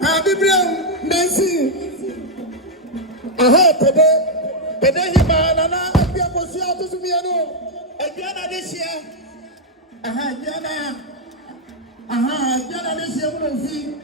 Abibram, Nancy. Aha, Pede, Himana, Akyem Fosua to Sumiano, Diana this year. Aha, Diana this year will see.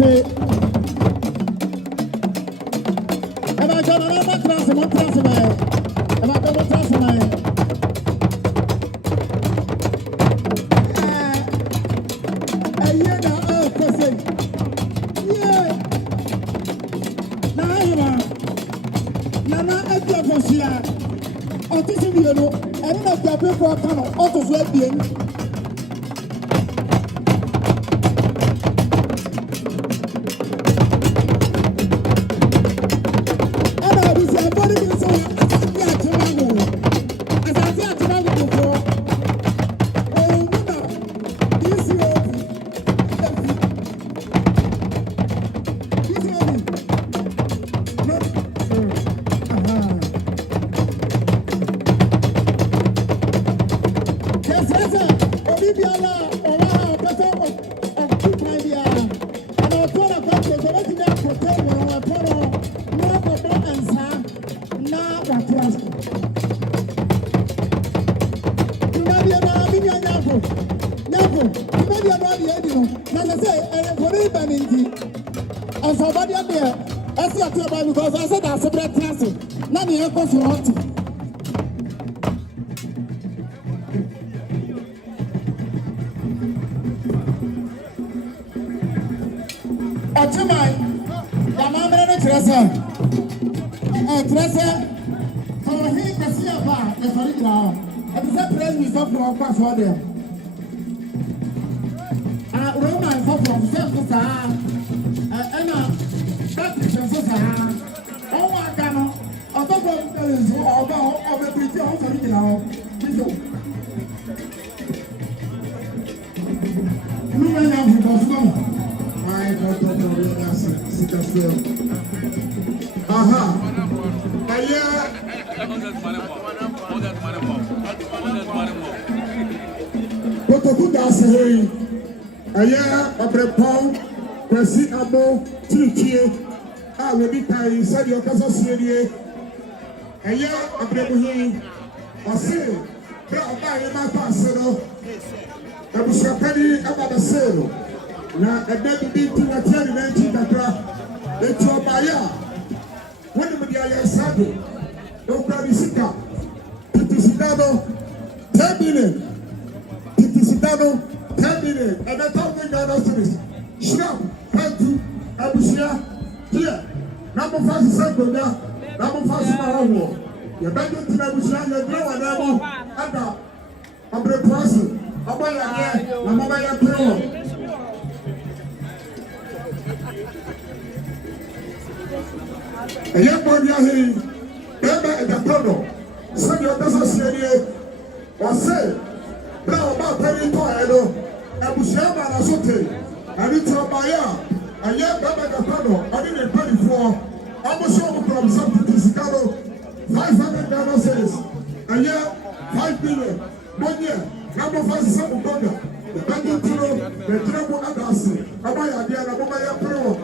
say. Am I going to not trust him? Trust him. Am I going to trust him? Nana Akyem Fosua. Otisi bi no, eni na jabe ko aka no, otoso abien. Ana bi se abori bi so asante atema go. Asante atema go ko. O nuna isi obi. Isi obi. Somebody up there, I see a table because I said that's a bread classic. Now the air goes for Otumai, the Mamma Teresa, Teresa, for he can see a bar, the solid now. And the same place we stop from our password there. Roman, for self, Emma, that is a sister. Oh, my God, I thought there is about a pretty house now. You may have the boss. My God, sit still. Aha. Potokuta say, Aya, Abrepon. Presi abo tirikie a we bi tai said your kasa serie eya abrebuhi ose bra oba ye ma pa sero ebushapani abada sero na ebe bi ti na tiari na nti kakra etu obaya woni mu dia ye sado do kra bisika titisidado 10 million titisidado 10 million and the top thing that is shrub Plenty, Abusia, here. Number 5 is Sangoda, number 5 is Marawo. You're back into Abusia, you're growing level, and I'm the person. I'm going to I'm going to pro. A young boy, you're here, Baba at the Pono. Send your business or say, Now about penny to Abusia Marasote. I need to buy a young Baba Capano. I didn't pay for almost show from something to Chicago. 500 dollars says a year, 5 billion. 1 year, number 5 is some Uganda. The Bandu Turo, the Trabo Adasi, Abaya Diana, Abaya Pro.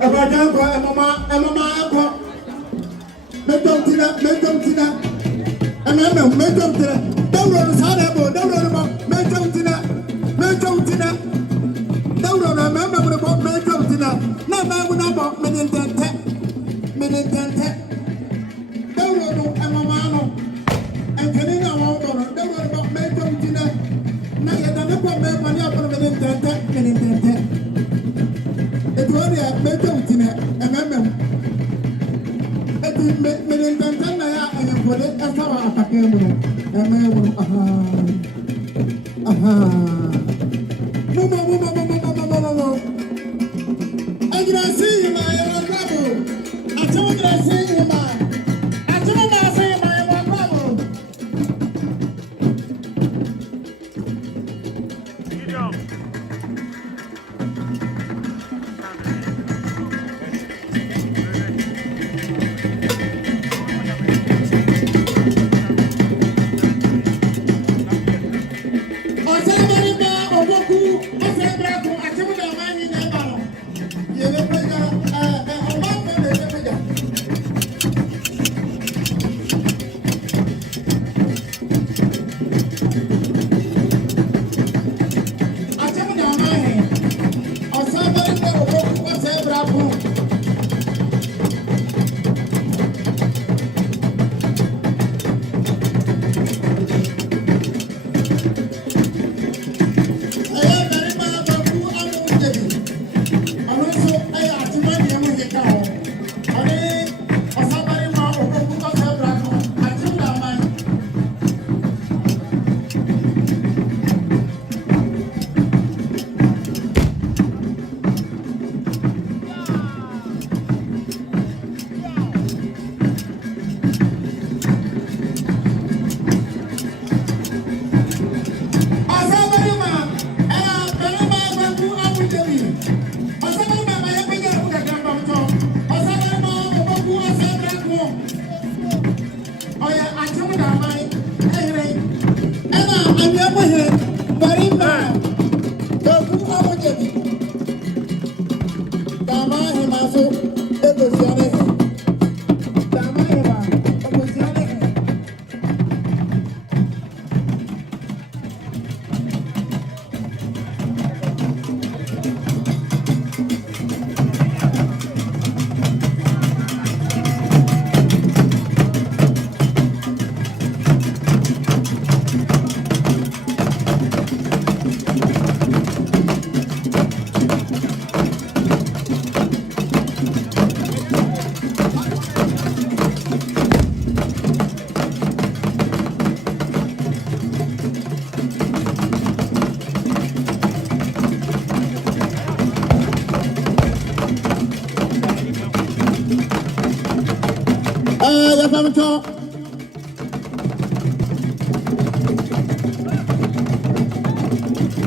Abaya, Mama, make them dinner. And I'm make them dinner. Don't run as hard as don't run about, make them dinner. Don't remember about make dinner. No man will about minute. Don't run Amamano and Canina won't don't run about make dinner. Now you don't know make money up on a minute. It was a make dinner and remember. It minute and put it as our Akyem I didn't see him, I am I told you I see him, I told you I see him, I am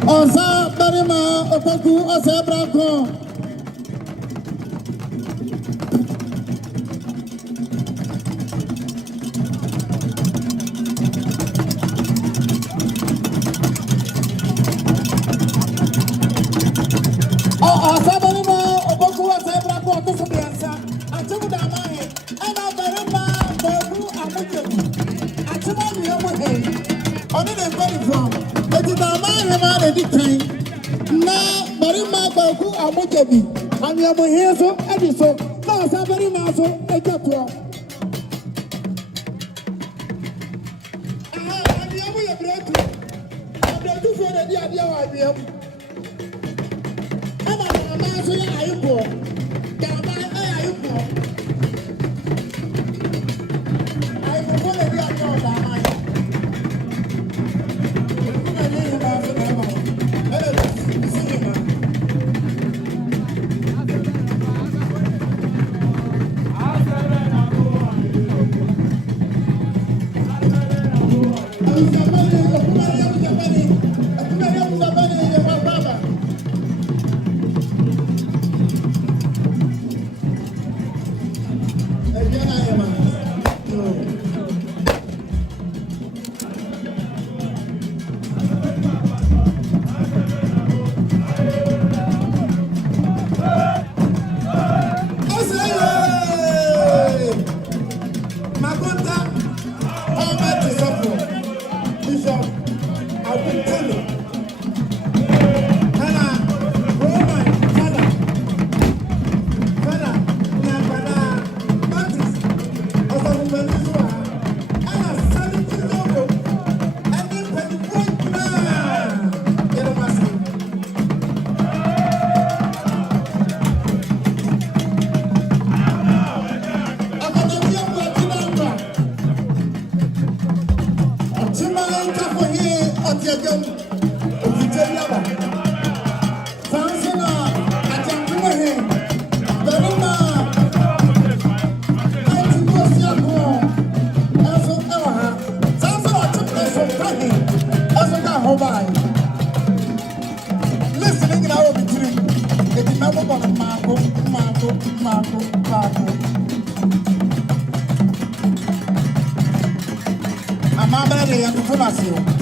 Osa barima opoku osa brako. Osa barima opoku osa brako to so biansa. Atumu da mai. Ana barima bobu amujebu. Atumu ni omo he. Oni dey very from. Eti da mai ma dey dikan. Na barima bobu amujebi. Ani amu he so edi so. Na osa barima so ejeto. Ani amu ye bretu. Bretu for the dia wa biam. So yeah, are you poor? Are you poor? I will call it your daughter. Listening now be dream. It is never gonna Marco. I'm a man and to follow you.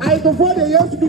I before the years to be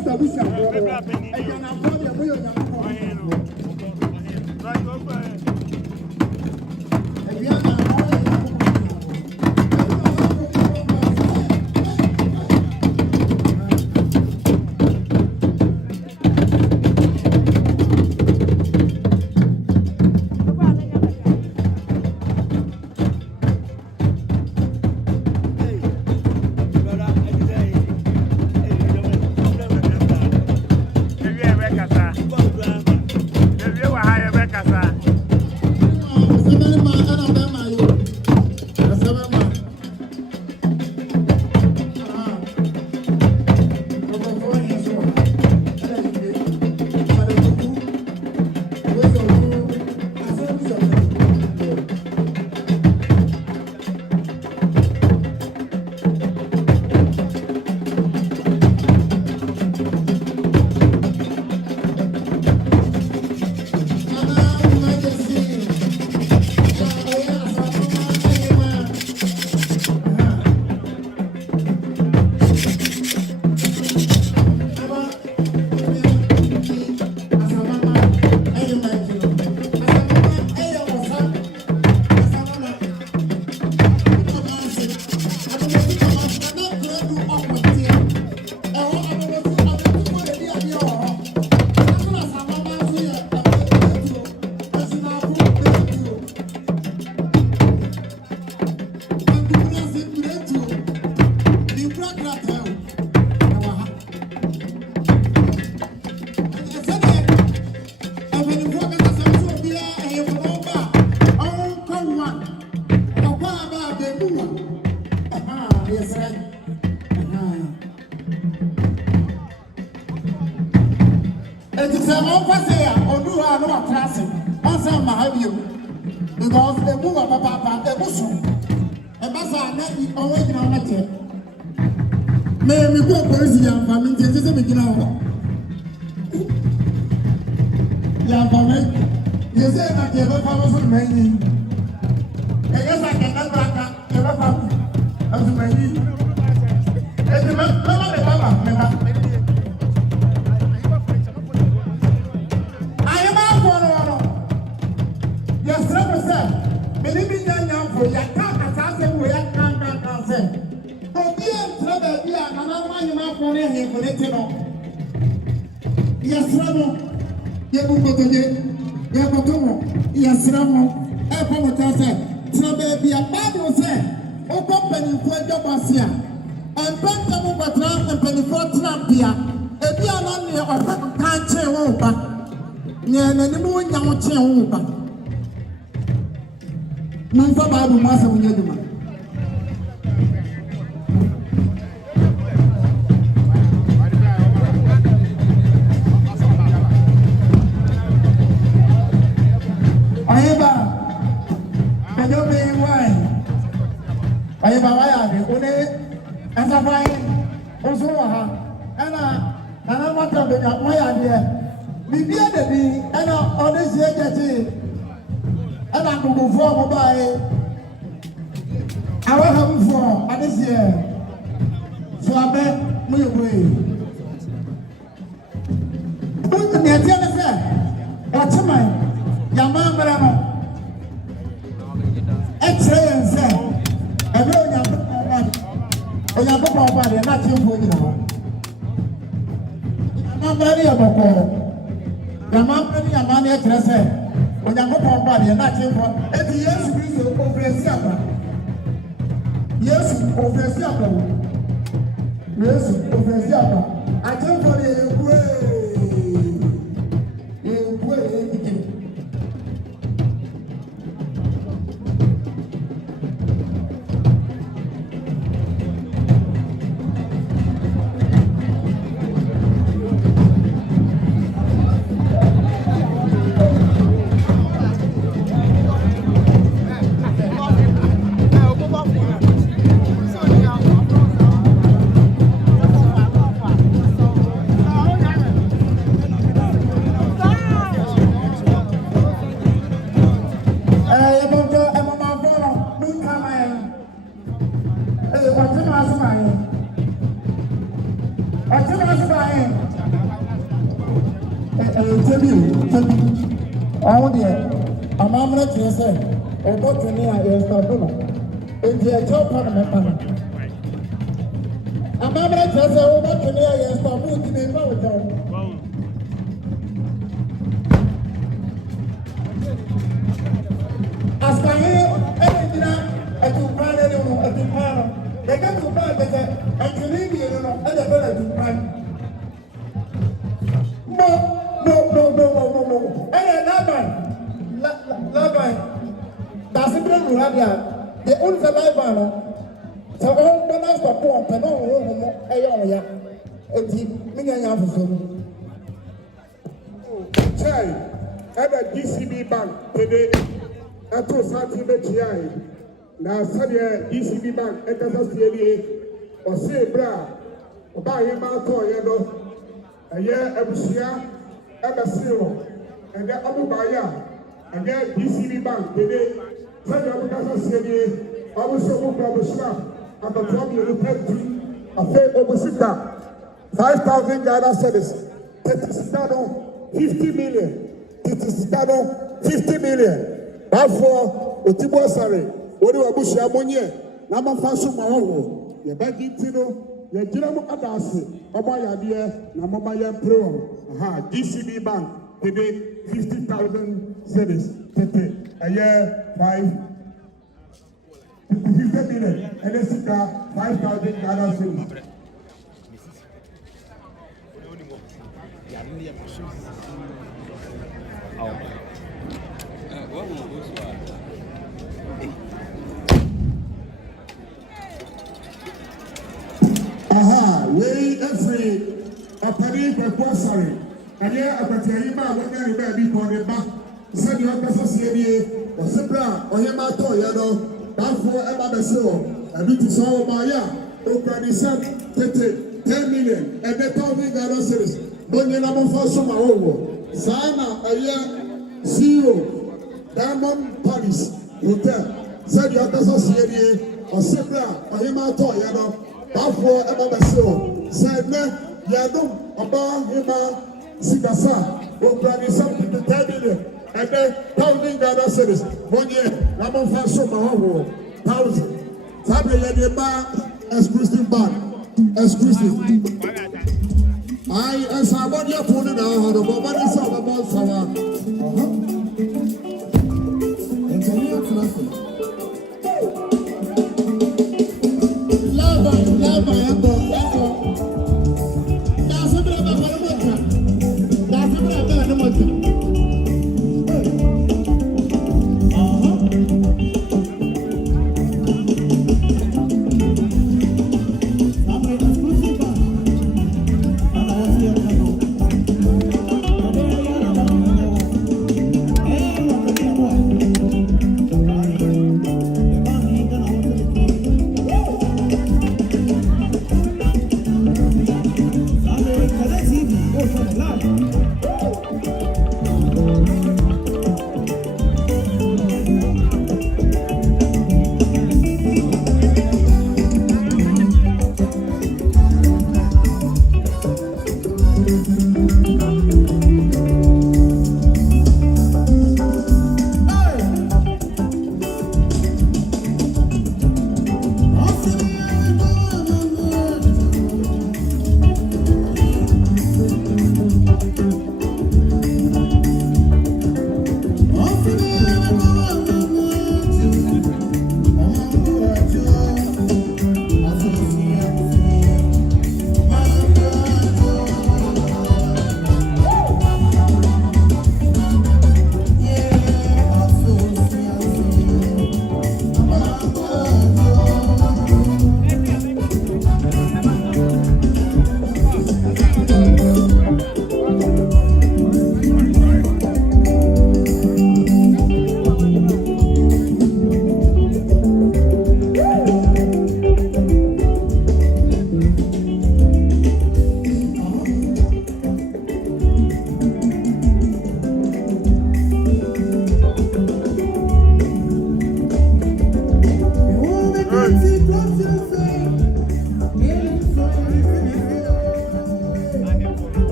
because the move of Papa, the Muslim, and Bassa, not always in our matter. May we go crazy, young family, this is a beginner. Young family, you say that you have a family remaining. And yes, I cannot back up, you have a family as remaining. And the Mama, I am out for yes, sir. Maybe young for your cat, and we are can't say. Oh, dear, trouble, dear, another man you might want him for it. Yes, Ramo. Yes, Ramo. Everyone said, trouble be a bad one, sir. Oh, company for your boss here. And Benjamin Batran and Penny for Trump here. If you are not near or can't say over. Near the moon, young chair over. Mumfa Bible Master Munyaduma. Ayeba, kajo be wine. Ayeba waya de one asafai oso wa ha. Ana mata be ya waya de. Bibia de bi ana onesi ejeti. And I'm going to go for by our home for this year. So I bet we away. Put the deɛ ne sɛ ɔteman yamammerɛ no ɛkyerɛ yɛn sɛ ɛbɛ onyankopɔn ba deɛ na akyemfoɔ nyina hɔ yamammerɛ ne yɛ bɔkɔɔ yamammerɛ ne yama ne ɛkyerɛ sɛ onyankopɔn ba deɛ na akyemfoɔ ɛti yesu kristo ofirasi aba yesu ofirasi aba wo yesu ofirasi aba akyemfoɔ deɛ yɛkue yɛkike All the amamre kyerɛ ɔbɔtoni a yɛstɔdo no enti ɛkyɛw parliament pa no amamre kyerɛ ɔbɔtoni a yɛstɔdo nti ne mfa wo kyɛw asahe ɛgyina atumpan no ne mu atumpan no yɛka tumpan kyɛ sɛ ɛtwene mmienu no ɛde bɛrɛ atumpan mo Laban. That's the problem we have here. The only Laban. So all the last support and all a young and Chai, at a DCB bank today, at 2 now, Sadia DCB bank, at the or say, bra, or buy him out to a year every year, at a zero, and then Abu Baya. And then DCB Bank today, Sadia Bukasa City, also Obaapanin, at the top of the country, a fair Obasita, 5,000 Ghana cedis, 50 million, 50 million. Therefore, Otibo Sare, Odi Wabushia Monye, Nama Fasu Maho, Yabagitino, Yajiramu Adasi, Obaya Dia, Namamaya Pro, DCB Bank today, 50,000 cedis, a year 50 million, and it's 5,000 Ghana cedis. Way every operating proposal. And here, I can tell you about what very baby for the back. Send your associate or Sibra or Yamato Yado, Bafo Ebabeso, and it is all by ya. Open 10 million, and the 1,000 Ghana cedis. Bonnie for some over. Sana, a year, CEO, Diamond Paris Hotel. Send your associate or Sibra or Yamato Yado, Bafo Ebabeso. Send me Yadum about Hima. Sikasa, Obrani something to 10 million, and then 1,000 Ghana cedis. 1 year, Ramon Faso Maho, 1,000. Family Yadima, exclusive bank, exclusive. I as I want your phone now, the woman is over about Sawa. It's a new class. Love,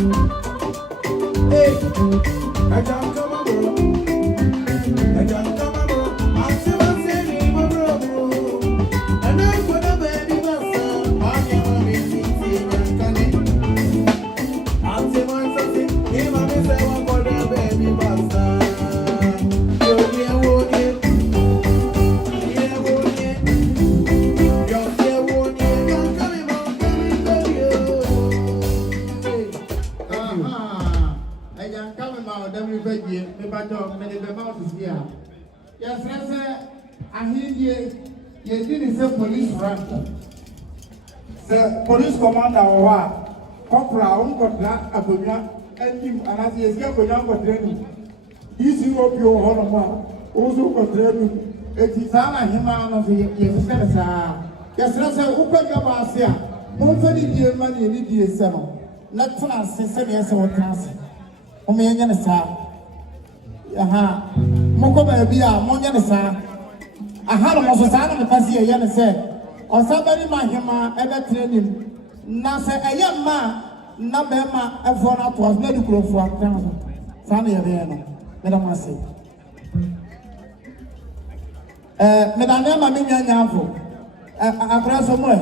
Hey, I can't come on, bro. I can't come on, bro. I'm still saying, bro. And I'm gonna be the best. I'm gonna be the I'm saying something. If I'm saying one for the baby bastard. Yes, I hear you didn't say police rank. The police commander or what? Corporal, Uncle, Abuja, and him, and as he is going to training. He's in your home, also for training. It is all I him out of the yes, yes, open your mouth here. Monthly dear money in the seven. Not for us, 7 years old cancer. Omegan is aha moko ba bia monya ne sa aha no so sa na me pase ye ne se o sa bari ma hema e be training na se eye ma na be ma e fo na to na di krofo akran sa na ye be no me da ma se me da na ma me nya afo akra so mo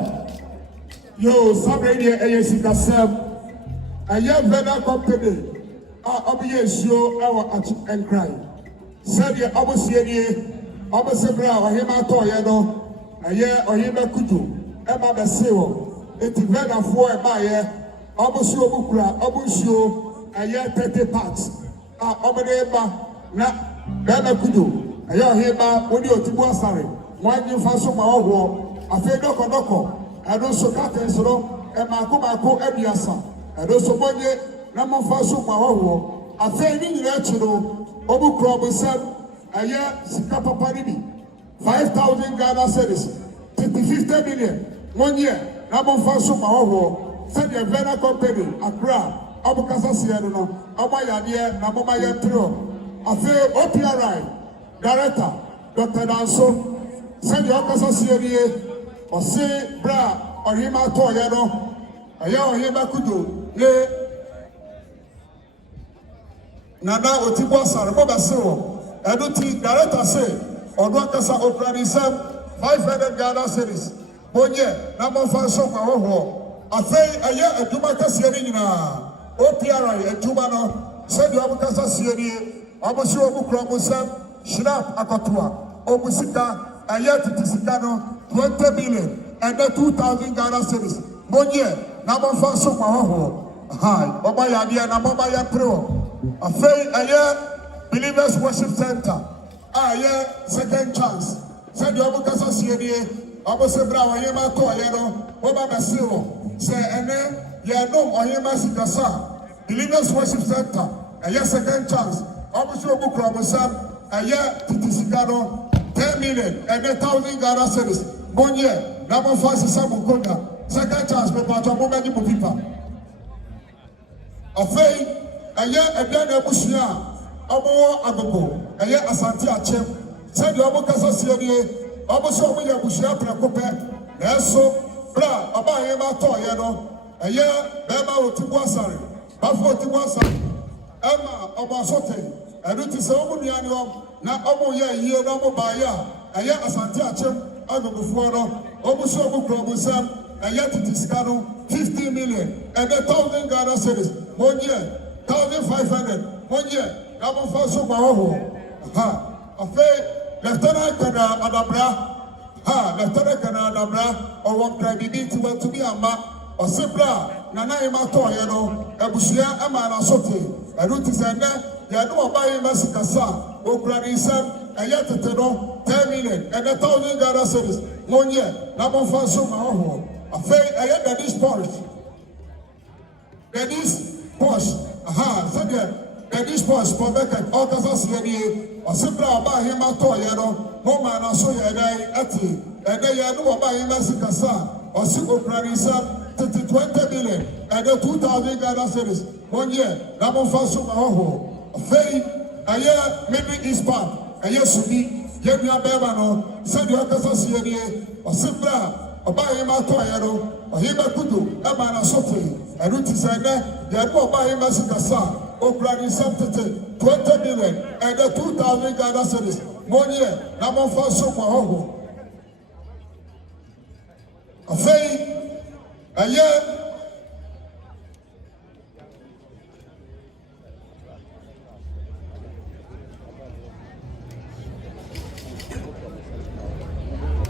yo sabe ye eye sikasem eye vena company Obiesu, our Akyem Kade. Said ye Obusienie, Obusebra, or him at Toyano, a year or him at Kudu, Emma Baseo, it's Vena for a buyer, Obusu Bukra, Obusu, a year 30 parts. Obadeba, na Vena Kudu, a year hima, when you're to Bossari, one you for some war, a fair doko, and also Captain Soro, and Makumako Ebiasa, and also Bonye. Number first, I say in the actual Obu Crobble said, a year, Sikapa Paribi, 5,000 Ghana cedis, 50 million, 1 year. Number first, said the Vena Company, Akua, Abu Casa Sierra, Abaya, Nabomaya Trio. I say OPRI, Director, Dr. Danso, said the Ocasa Sierra, or say Bra, or Hima Toyano, a year or Hima Kudu, Nana Otibo Sarboba Sewo, Eduti, director say, Odwakasa Opranism, 500 Ghana cities. Bonye, number 5 Soka Oho. I say a year at Dumaka Sierina, OPRI at Jumano, said the Abukasa Sieri, Abasu Obukrabusam, Shrap Akua, Obusika, a year to Tisicano, 20 million, and then 2,000 Ghana cities. Bonye, number 5 Soka Oho. Hi, Baba Yadia, Nabaya Pro. A fair a year Believers Worship Center. A year second chance. Said the Abukasa Siedi, Abosebra, Yema Toyano, Oba Basiro. Say, and then Yano or Yema Sikasa. Believers Worship Center. A year second chance. Abusu Bukrabusam. A year Titisigano. 10 million and 1,000 Ghana cedis. 1 year. Number 5 Sabukonda. Second chance. Papa many people. A fair. Aya edana bushia obo agogo aya asante Akyem said the obo kasa siedie obo so obo ya bushia prekope eso bra oba yema to ye no aya bema otibu asare bafo otibu asare ema obo sote eduti se obo nuane na obo ye yie na obo ba ya aya asante Akyem agogo fo no obo so obo krobusam aya titiska no 50 million and 1,000 Ghana cedis 1 year 1,500 1 year. Number 4 so ha. Afe Lieutenant Kana Adabra. Ha. Lieutenant Kana Adabra. Or what can be to want to be a ma or Sibra. Nana Emato, you know. Ebushia Amana Sote. I don't think that you know about Massicasa. Okranisa. And yet 10 million and 1,000 Ghana cedis 1 year. Number 4 so Afe I had that is Porsche. That is Porsche. Aha, said that this was for Beckett, all Casas Yeni, or Sibra by him at Toyano, Woman, I saw ya ati, and they are no by him as Casa, or Sibo Pranisa, 20 million, and 2,000 Ghana cedis 1 year. Number 4 Sumaho, a fay, a year, maybe East Park, a year should be, Yemia Bevano, said your Casas Yeni, or Sibra, or by him at Toyano, or him at Kudu, Emana Sote. And it is a net, you are buying Massacasa, Obrani Samtete, 20 million, and the 2,000 Ghana cities. Money, number 4 super hobo. A fay, a year.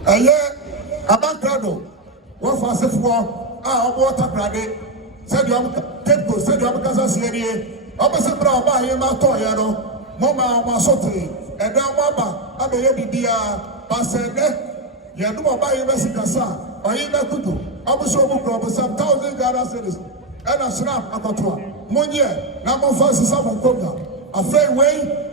Aye, Abacado, what was it for? Ah, water credit. Said you have Tempo, said you have Casa Serie. Opposite Brown by him, Toyano, Mama Masote, and now Mama, I may be Passende. You have no buy him as a Casa, or even Kudu. I was so book some 1,000 Ghana cities. And a snap, Apatua. Monye, number 5 is some of Koga. A fair way.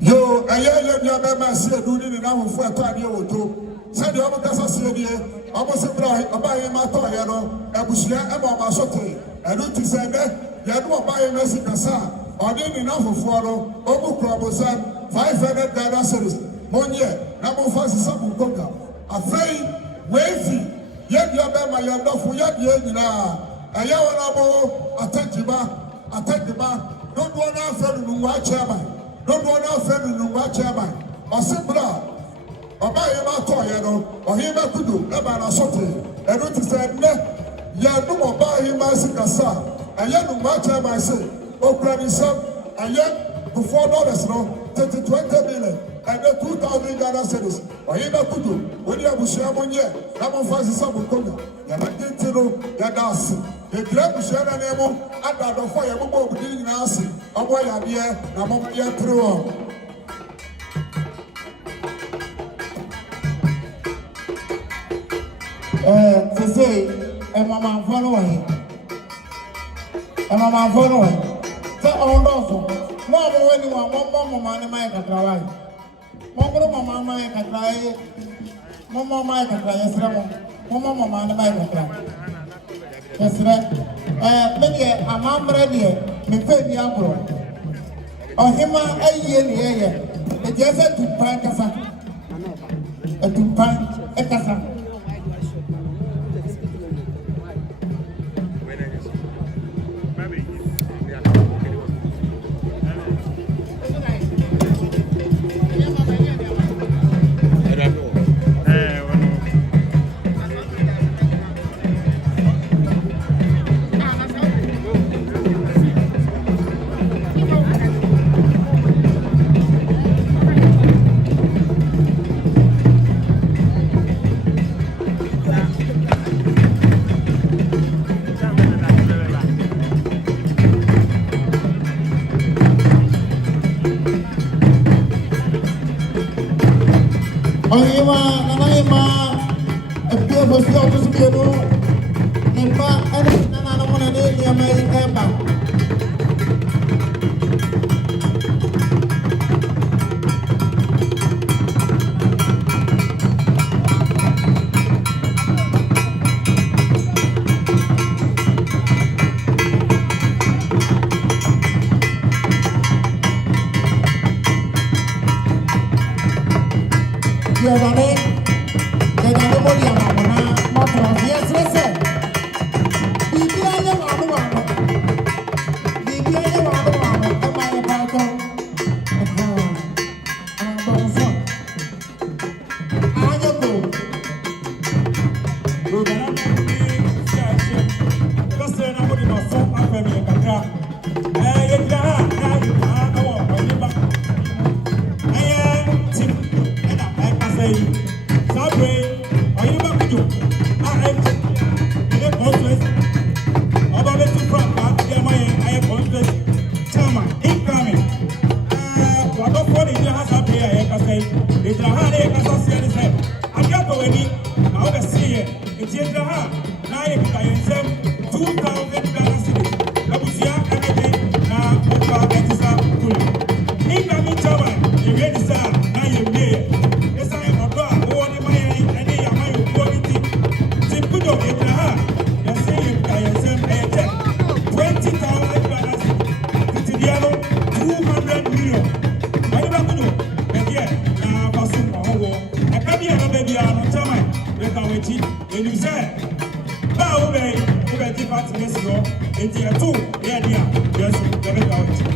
Yo, a year you have ever seen doing it now for a time or two. Said you have a casa city, almost a bright, a buy my toyano, a bushia, a mama sote, and you say that you have no buy a messy casa, or didn't enough of follow, Obu Probosan, 500 Ghana cities, Monye, number 5 is some of Coca. A fay, wavy, yet you have my young for yet now. A yawanabo, attack the bar, don't want our friend who watch chairman. Don't want our friend in the chairman. Or simple, or buy him a toy, or him a kudu, a man a sote. And what is that? Ya no more buy him as a cassa. And yet, no matter my say, oh, granny son, and yet, before $4, no, 20 million, and then 2,000 Ghana cities, or him a kudu, when you have a share 1 year, number 5 is some Koga. You have to know, you're dancing. The club is sharing a name, and I don't fire a mobile beginning dancing. A boy, I'm here, I'm over here through. To say, and Mamma following. And Mamma following. So, also, Mamma, when you want one more money, my cry. Mamma, my cry. Mamma, my cry. Mamma, my cry. Yes, sir. Many a man ready, me pay the uncle. Or him a year, a desert to pine casa. A to pine a casa. Baby, I'm Now we department is wrong. It's a two. Yeah, yes, let me out.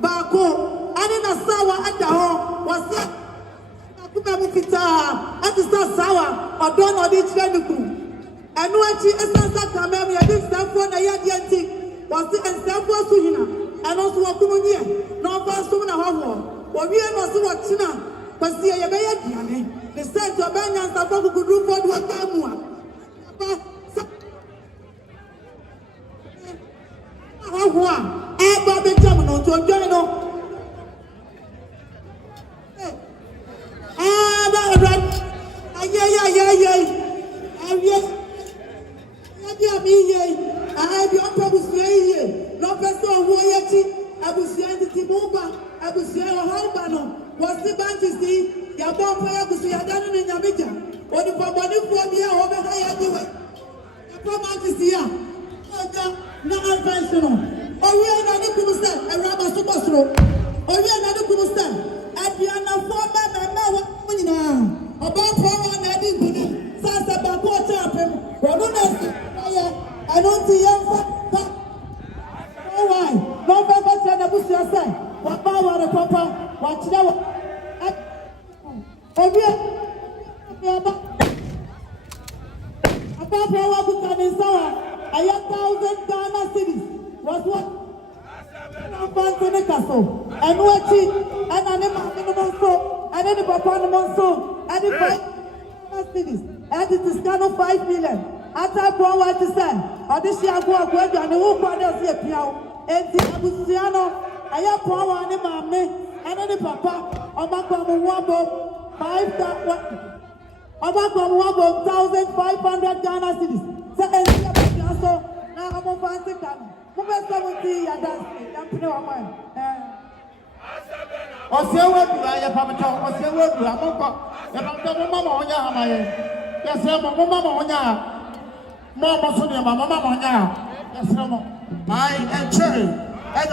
Baako, ane na sawa ada ho. Wase akuba mu fitaa. Ati sawa odo na odi kire nuku. Enu achi esansa kamem ye di safo na ye die nti. Wase ensafo so hina. Eno so wakumu nie. Na ofa so na hoho. Owie no so wachina. Kwasi ye be ye diane. The set to banya safo kukudu for do akamu a. Hoho eba be jam no to join no.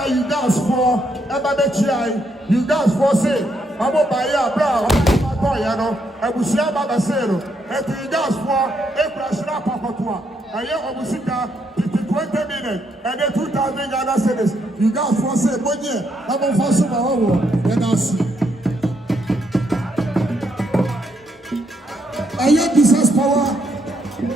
You guys for you guys for say, I'm a buyer, bro. Ebusia baba sero. Eti you guys for April Shra Papatua. Aye Obusika 20 minutes and then 2,000 Ghana cedis. You guys for say money. I'm a Fosua. And I'll see. Aye business power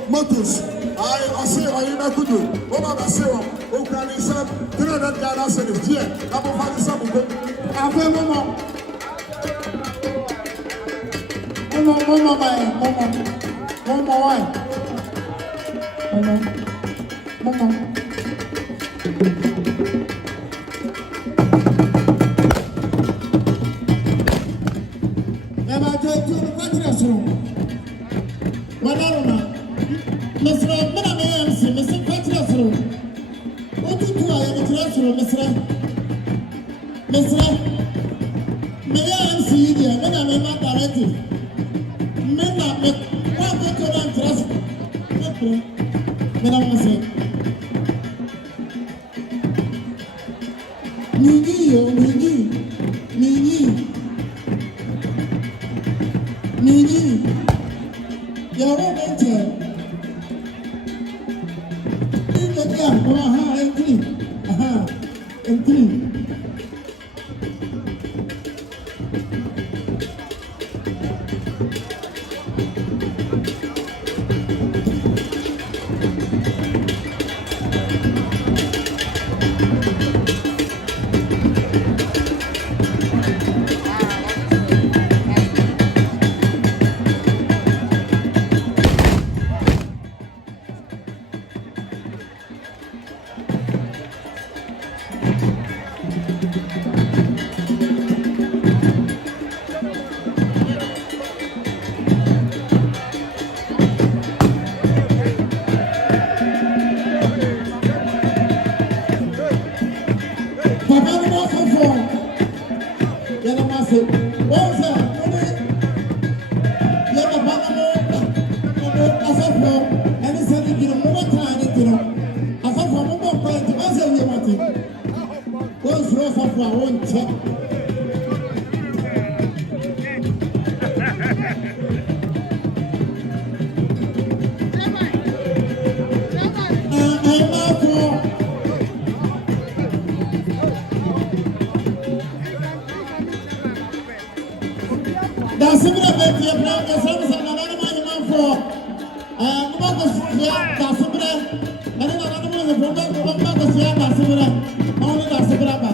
motors. I say I am not good. What I say, Ukraine some 300 Ghana cedis. Yeah, I'm a Fosua. Dasibra beti e pra ke sam sa na na ma ni man fo. Mo ko sia dasibra. Na na na mo ni problem ko ma ko sia dasibra. Mo ni dasibra ba.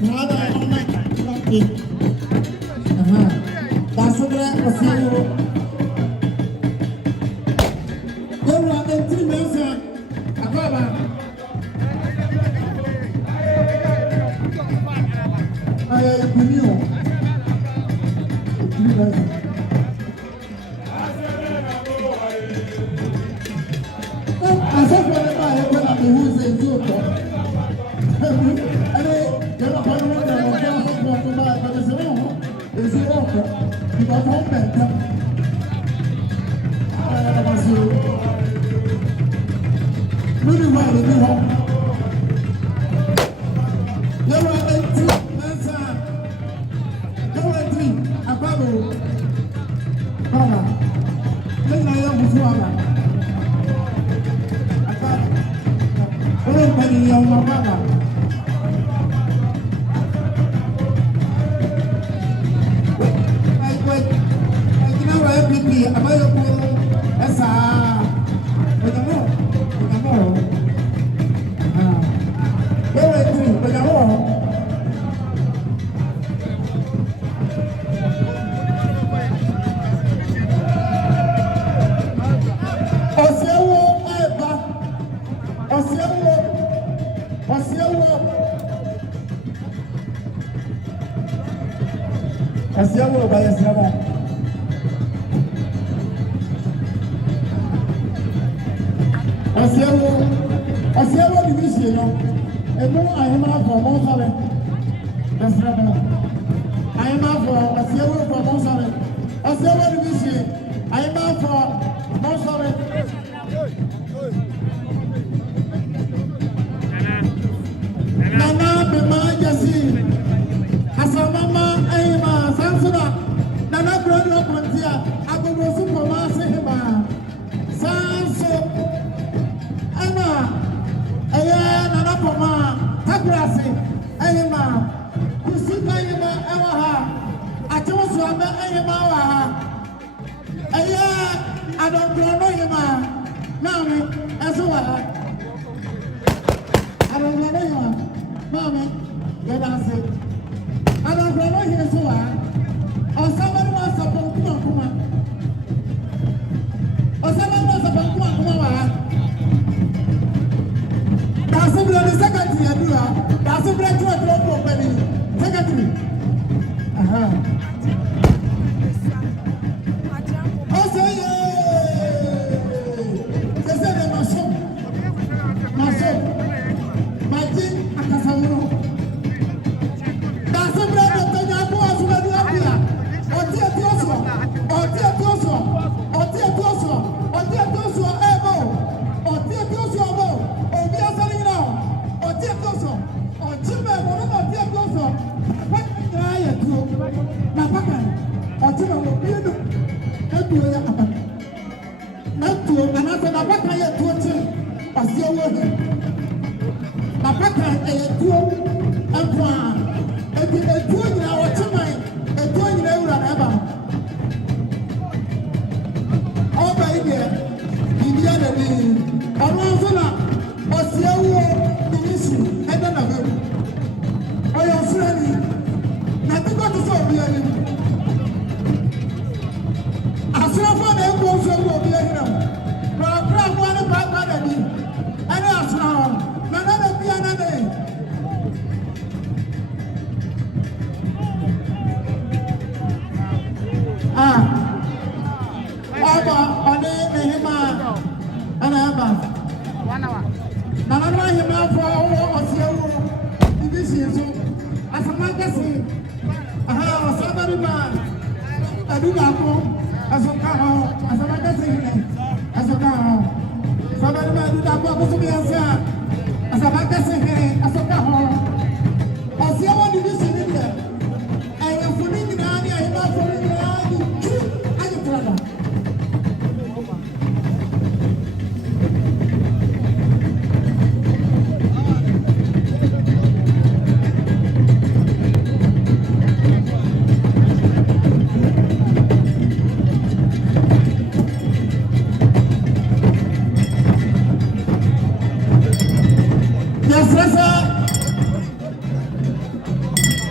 Na da na ki. Dasibra ko sia yo. Ko ra de 3 minutes akwa ba. Ay kunio. Asiago by Asiago. Asiago division, and no, I am out for Monsale. That's right. I am out for Asiago for Monsale. Asiago division, I am out for Monsale. Nana, be my Jesse. Asamama, Aima, Sansura, Nana Brother Pontia, Agogo Supermass, Hema, Sanso, Emma, Aya, Nana Poma, Tagrasi, Aima, Kusika Yama, Ewaha, Atoswama, Ayama, Aya, I don't know Yama, Mammy, as well. I don't know Yama, Mammy, get us it. I don't know here so or someone wants a Pokuma. Or someone wants a Pokuma. That's a bloody secretary. That's a break to a drop company. Secretary. Also, yes, my son, my team, Akasamuro.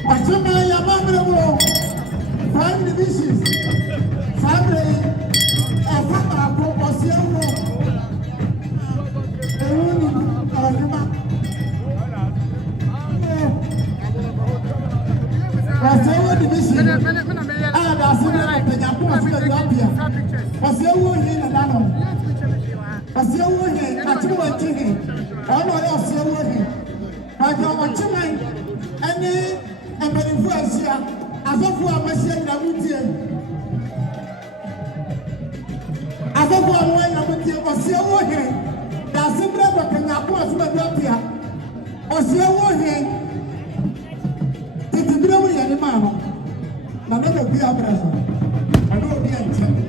Achuma ya mamre wo 5 divisions 5 day afama ko osia wo ewuni ajuma osia division da sinna penya ko osia diapia osia wo ni na dano osia wo ni achuma chihi ono le osia wo ni ajo achuma ani Emerifu Asia, Azofu Amasia Namutie. Azofu Amwe Namutie, Osia Wohe, the Assembly of Kanapo as Madapia, Osia Wohe, Titibrumi and Imamo. I never be a brother. I don't be a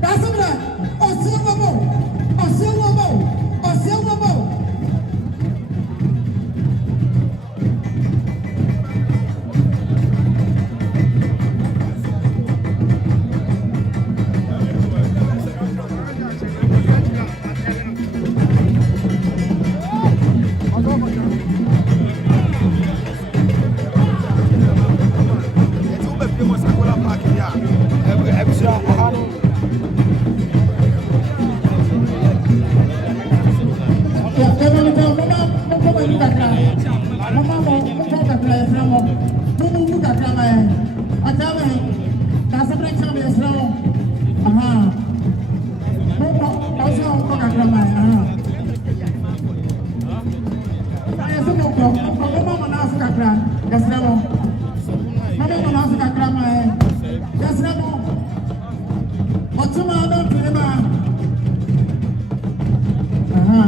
That's it. Mama mo ko ka play from mo. Mu ka kama ya. Atama. Ta sabre chama ya sro. Aha. Mo ko ka kama ya. Aha. Ay so mo ko mama na su ka kra. Ya sro mo. Mama mo na su ka kama ya. Ya sro mo. Otuma do tema. Aha.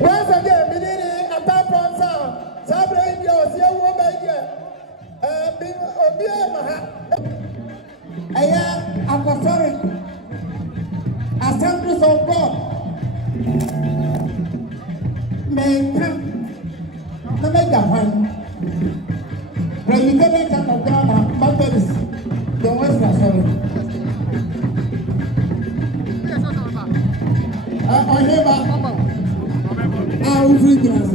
Once again, beginning a top on sound. Sabre your dear woman here. Aya, I'm sorry. promises of God. May come. The mega one. President of Ghana, Baptist, the Western, sorry. I hear about our free class.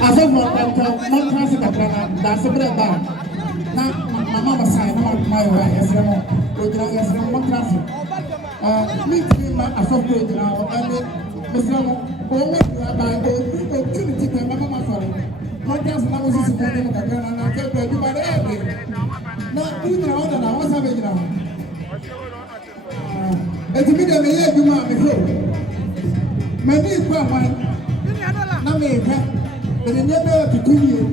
As of one transit of that's a bread bar. Now, my mama sign my way, yes, one transit. Meet me, as of good now, and Mr. By opportunity, my mama for it. One transit, I was just standing with a girl and I kept everybody every. Now, you know, I was having now. It's a bit of a year, you might be good. My name is one. But in never to 2 years.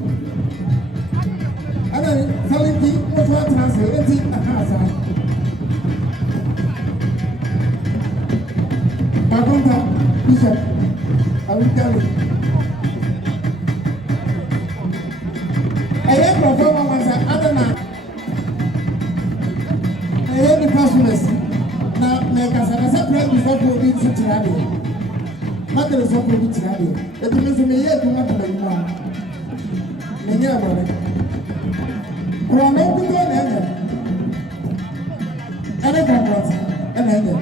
And then selling tea was what translated in the house. Bagonta, Bishop, I will tell you. I am performing myself, other than I am the customers. Now, like I said, I said, pray before we be to radio. Mother is up with radio. It means me here to not like now. Many about it. From no good on any. And I can't watch and any.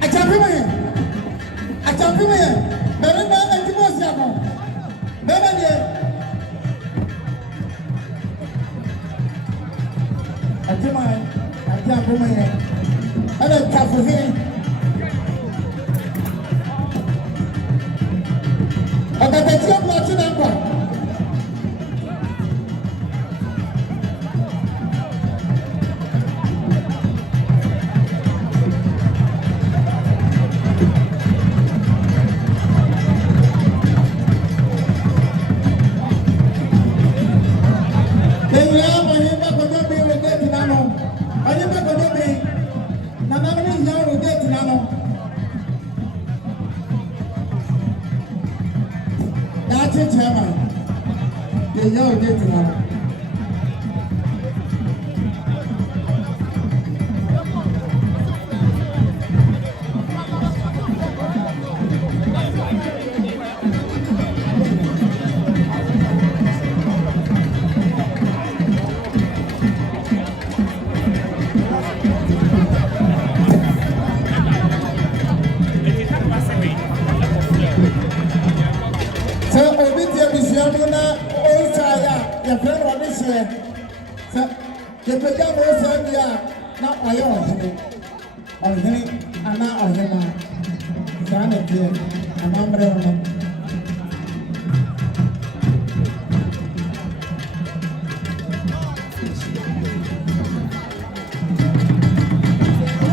I can't be here. I can't be here. But I'm not going to go. Never did. I can't mind. I can't come here. I don't come for him. I got the job watching Akua. Chairman, they know it now. Your friend on this year, the pajama was not my own, and now on him. Janet here, and I'm ready.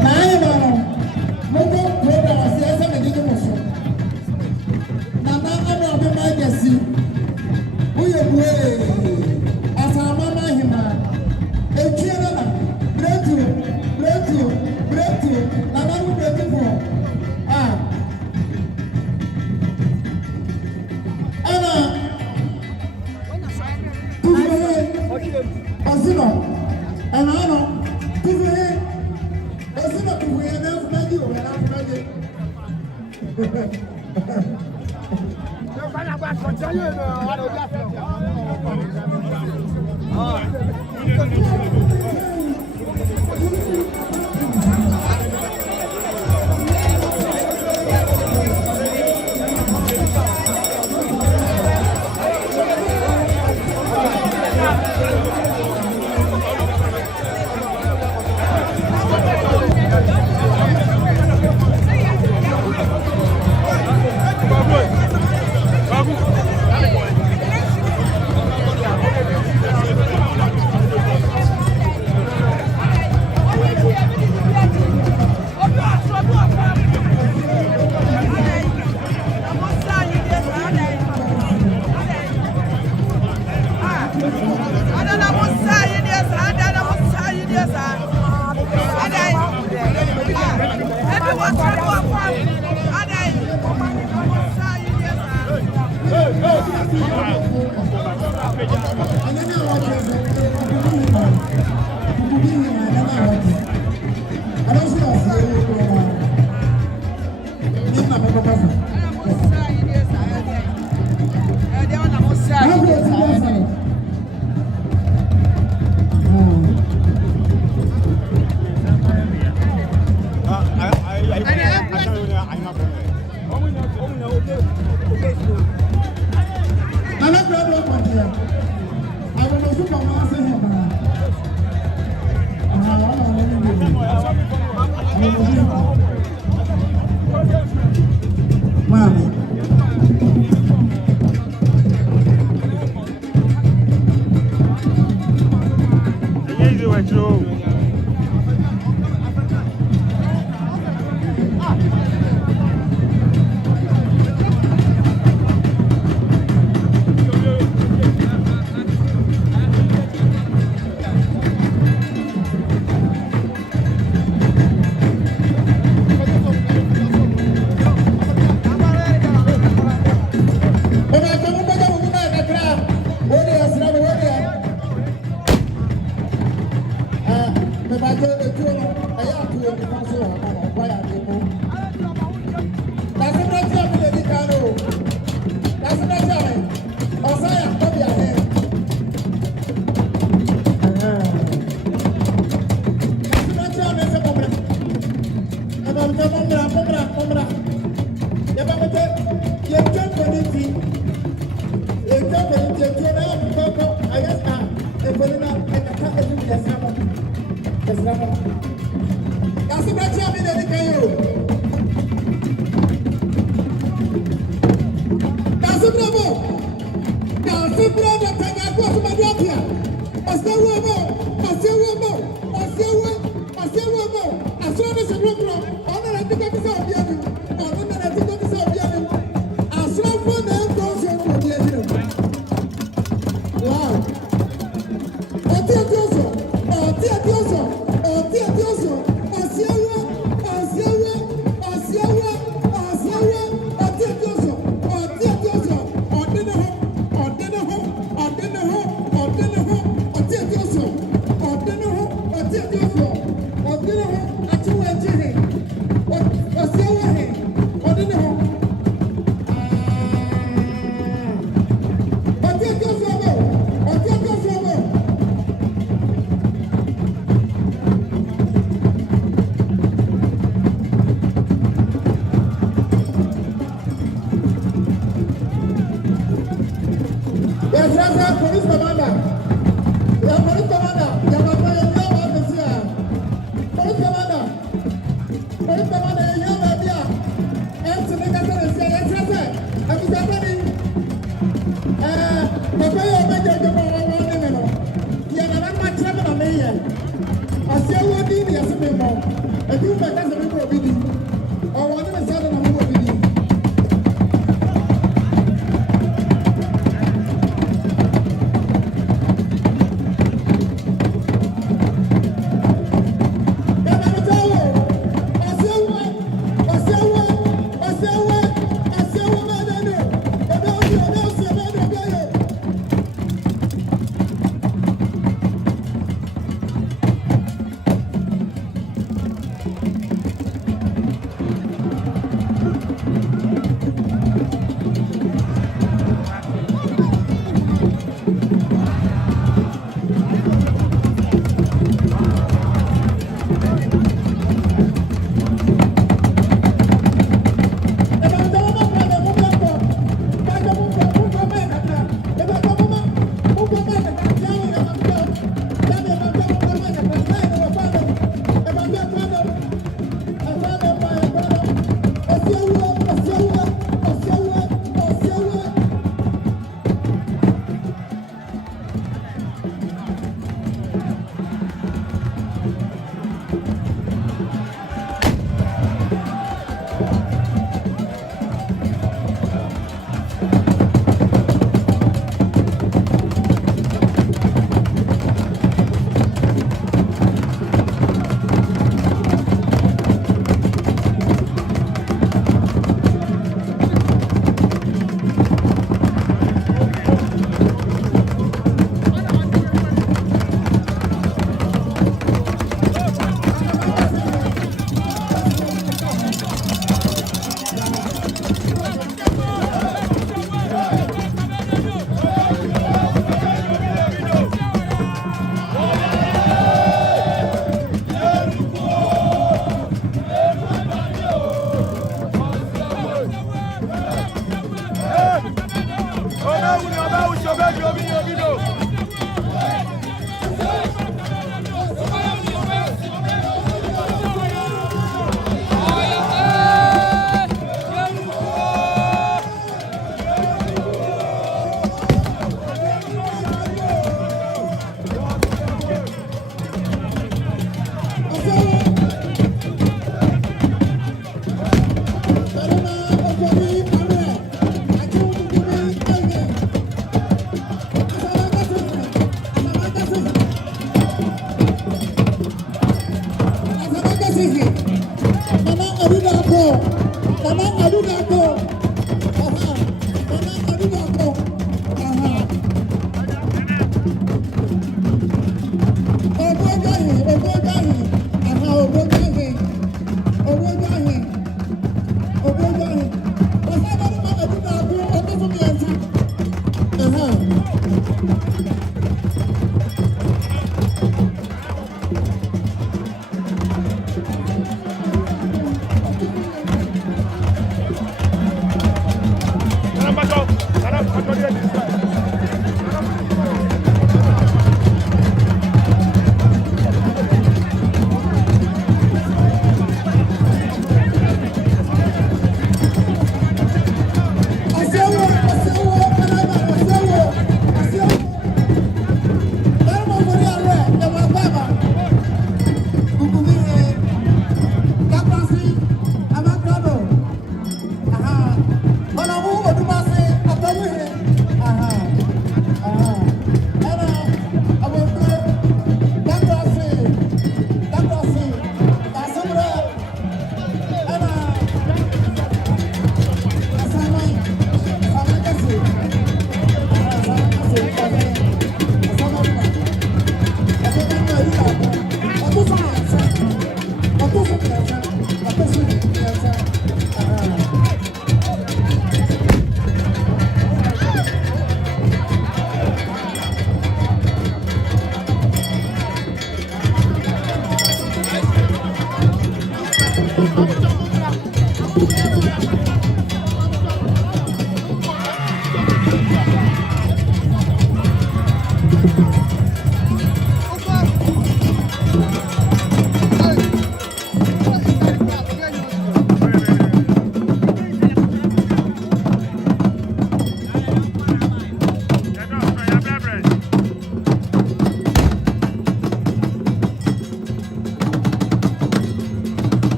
And I know,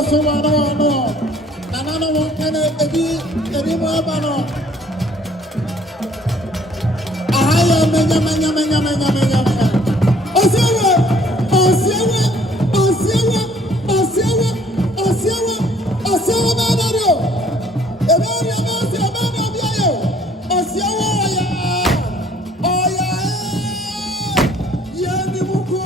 Fosua no nanano won ene edi mo abano ahaya menya osiewe na dario ebere na osiewe na biayo osiewe oya yeni muko